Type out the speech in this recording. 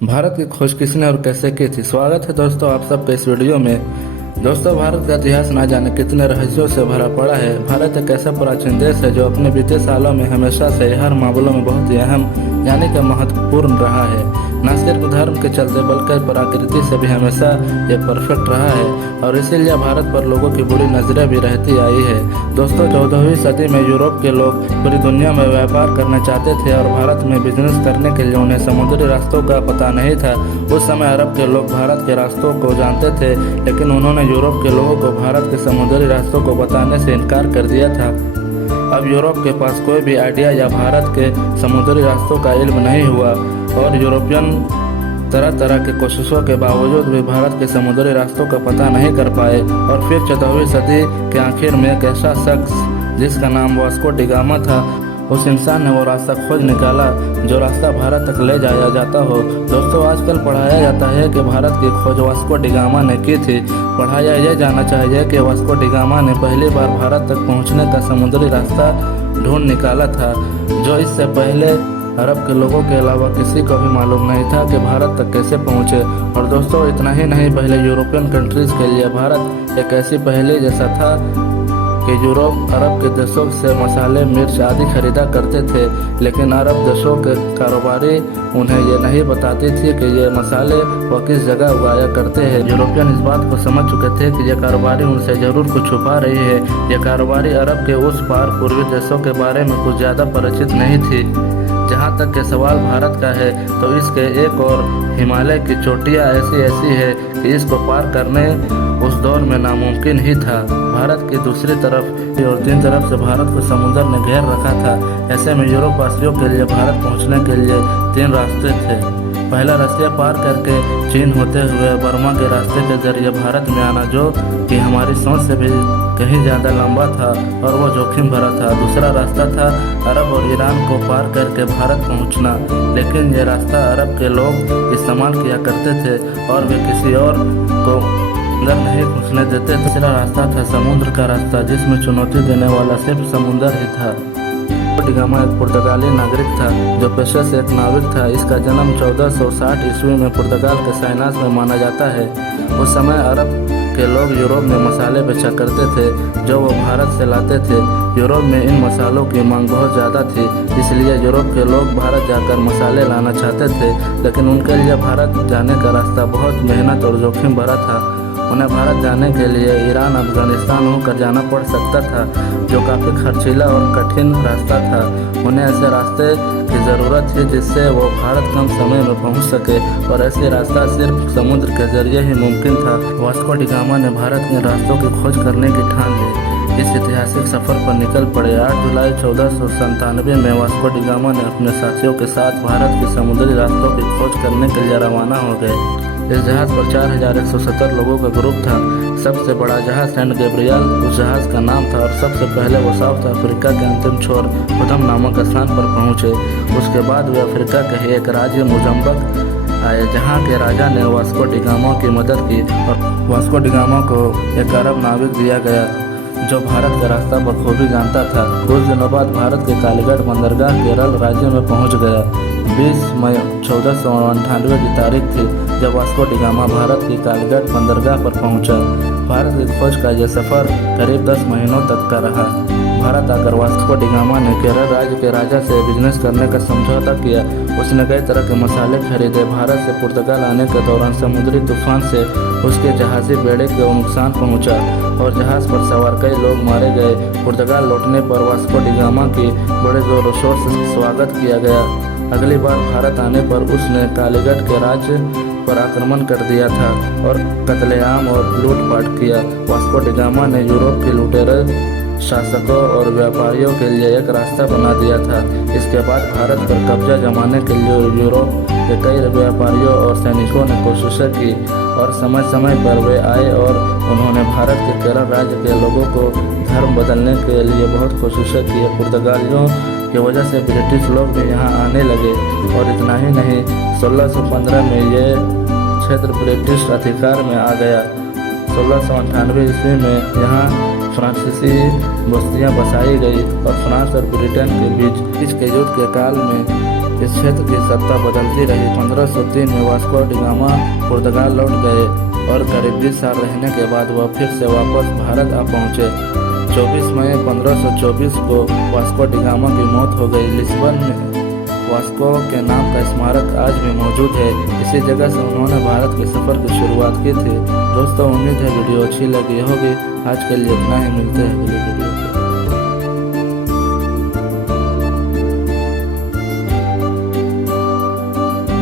भारत की खोज किसने और कैसे की थी। स्वागत है दोस्तों आप सबके इस वीडियो में। दोस्तों, भारत का इतिहास ना जाने कितने रहस्यों से भरा पड़ा है। भारत एक ऐसा प्राचीन देश है जो अपने बीते सालों में हमेशा से हर मामलों में बहुत ही अहम यानी कि महत्वपूर्ण रहा है। न सिर्फ धर्म के चलते बल्कि प्रकृति से भी हमेशा ये परफेक्ट रहा है और इसीलिए भारत पर लोगों की बुरी नजरें भी रहती आई है। दोस्तों, 14वीं सदी में यूरोप के लोग पूरी दुनिया में व्यापार करना चाहते थे और भारत में बिजनेस करने के लिए उन्हें समुद्री रास्तों का पता नहीं था। उस समय अरब के लोग भारत के रास्तों को जानते थे, लेकिन उन्होंने यूरोप के लोगों को भारत के समुद्री रास्तों को बताने से इनकार कर दिया था। अब यूरोप के पास कोई भी आइडिया या भारत के समुद्री रास्तों का इल्म नहीं हुआ और यूरोपियन तरह तरह की कोशिशों के बावजूद भी भारत के समुद्री रास्तों का पता नहीं कर पाए। और फिर 14वीं सदी के आखिर में एक ऐसा शख्स जिसका नाम वास्को डी गामा था, उस इंसान ने वो रास्ता खोज निकाला जो रास्ता भारत तक ले जाया जाता हो। दोस्तों, आजकल पढ़ाया जाता है कि भारत की खोज वास्को डी गामा ने की थी। पढ़ाया यह जाना चाहिए कि वास्को डी गामा ने पहली बार भारत तक पहुंचने का समुद्री रास्ता ढूंढ निकाला था, जो इससे पहले अरब के लोगों के अलावा किसी को भी मालूम नहीं था कि भारत तक कैसे पहुंचे। और दोस्तों, इतना ही नहीं, पहले यूरोपियन कंट्रीज के लिए भारत एक ऐसी पहेली जैसा था कि यूरोप अरब के देशों से मसाले, मिर्च आदि खरीदा करते थे, लेकिन अरब देशों के कारोबारी उन्हें ये नहीं बताती थी कि ये मसाले वह किस जगह उगाया करते हैं। यूरोपियन इस बात को समझ चुके थे कि ये कारोबारी उनसे जरूर कुछ छुपा रही है। ये कारोबारी अरब के उस पार पूर्वी देशों के बारे में कुछ ज़्यादा परिचित नहीं थी। जहाँ तक के सवाल भारत का है तो इसके एक और हिमालय की चोटियाँ ऐसी ऐसी है कि इसको पार करने उस दौर में नामुमकिन ही था। भारत की दूसरी तरफ और तीन तरफ से भारत को समुद्र ने घेर रखा था। ऐसे में यूरोप वासियों के लिए भारत पहुंचने के लिए तीन रास्ते थे। पहला रसिया पार करके चीन होते हुए बर्मा के रास्ते के जरिए भारत में आना, जो कि हमारी सोच से भी कहीं ज़्यादा लंबा था और वो जोखिम भरा था। दूसरा रास्ता था अरब और ईरान को पार करके भारत पहुंचना, लेकिन ये रास्ता अरब के लोग इस्तेमाल किया करते थे और वे किसी और को अंदर नहीं घुसने देते। तीसरा रास्ता था समुद्र का रास्ता, जिसमें चुनौती देने वाला सिर्फ समुद्र ही था। डी गामा एक पुर्तगाली नागरिक था जो पेशे से एक नाविक था। इसका जन्म 1460 ईस्वी में पुर्तगाल के साइनास में माना जाता है। उस समय अरब के लोग यूरोप में मसाले बेचा करते थे जो वो भारत से लाते थे। यूरोप में इन मसालों की मांग बहुत ज़्यादा थी, इसलिए यूरोप के लोग भारत जाकर मसाले लाना चाहते थे, लेकिन उनके लिए भारत जाने का रास्ता बहुत मेहनत और जोखिम भरा था। उन्हें भारत जाने के लिए ईरान, अफगानिस्तान होकर जाना पड़ सकता था, जो काफ़ी खर्चीला और कठिन रास्ता था। उन्हें ऐसे रास्ते की ज़रूरत थी जिससे वो भारत कम समय में पहुंच सके, और ऐसे रास्ता सिर्फ समुद्र के जरिए ही मुमकिन था। वास्को डी गामा ने भारत के रास्तों की खोज करने की ठान ली। इस ऐतिहासिक सफ़र पर निकल पड़े। 8 जुलाई 1497 में वास्को डी गामा ने अपने साथियों के साथ भारत के समुद्री रास्तों की खोज करने के लिए रवाना हो गए। इस जहाज़ पर 4170 लोगों का ग्रुप था। सबसे बड़ा जहाज़ सेंट गैब्रियल उस जहाज़ का नाम था और सबसे पहले वो साउथ अफ्रीका के अंतिम छोर उधम नामक स्थान पर पहुंचे। उसके बाद वे अफ्रीका के ही एक राज्य मोजम्बिक आए, जहां के राजा ने वास्को डी गामा की मदद की और वास्को डी गामा को एक अरब नाविक दिया गया जो भारत का रास्ता बखूबी जानता था। कुछ दिनों बाद भारत के कालीगढ़ बंदरगाह केरल राज्य में पहुंच गया। 20 मई 1498 की तारीख थी जब वास्को डी गामा भारत की कालीगढ़ बंदरगाह पर पहुंचा। भारत की खोज का यह सफ़र करीब 10 महीनों तक का रहा। भारत आकर वास्को डी गामा ने केरल राज्य के राजा से बिजनेस करने का समझौता किया। उसने कई तरह के मसाले खरीदे। भारत से पुर्तगाल आने के दौरान समुद्री तूफान से उसके जहाज़ी बेड़े को नुकसान पहुंचा और जहाज़ पर सवार कई लोग मारे गए। पुर्तगाल लौटने पर वास्को डी गामा की बड़े जोर शोर से स्वागत किया गया। अगली बार भारत आने पर उसने कालीगढ़ के राज्य पर आक्रमण कर दिया था और कत्लेआम और लूटपाट किया। वास्को डी गामा ने यूरोप के लुटेरे शासकों और व्यापारियों के लिए एक रास्ता बना दिया था। इसके बाद भारत पर कब्जा जमाने के लिए यूरोप के कई व्यापारियों और सैनिकों ने कोशिशें की और समय समय पर वे आए और उन्होंने भारत के केरल राज्य के लोगों को धर्म बदलने के लिए बहुत कोशिशें की। पुर्तगालियों की वजह से ब्रिटिश लोग भी यहाँ आने लगे और इतना ही नहीं, 1615 में ये क्षेत्र ब्रिटिश अधिकार में आ गया। 1698 ईस्वी में यहाँ फ्रांसीसी बस्तियां बसाई गई और फ्रांस और ब्रिटेन के बीच के युद्ध के काल में इस क्षेत्र की सत्ता बदलती रही। 1503 में वास्को डी गामा पुर्तगाल लौट गए और करीब 20 साल रहने के बाद वह फिर से वापस भारत आ पहुँचे। 24 मई 1524 को वास्को डी गामा की मौत हो गई। लिस्बन में वास्को के नाम का स्मारक आज भी मौजूद है। इसी जगह से उन्होंने भारत के सफ़र की शुरुआत की थी। दोस्तों, उम्मीद है वीडियो अच्छी लगी होगी। आज के लिए इतना ही, मिलते हैं अगली वीडियो में।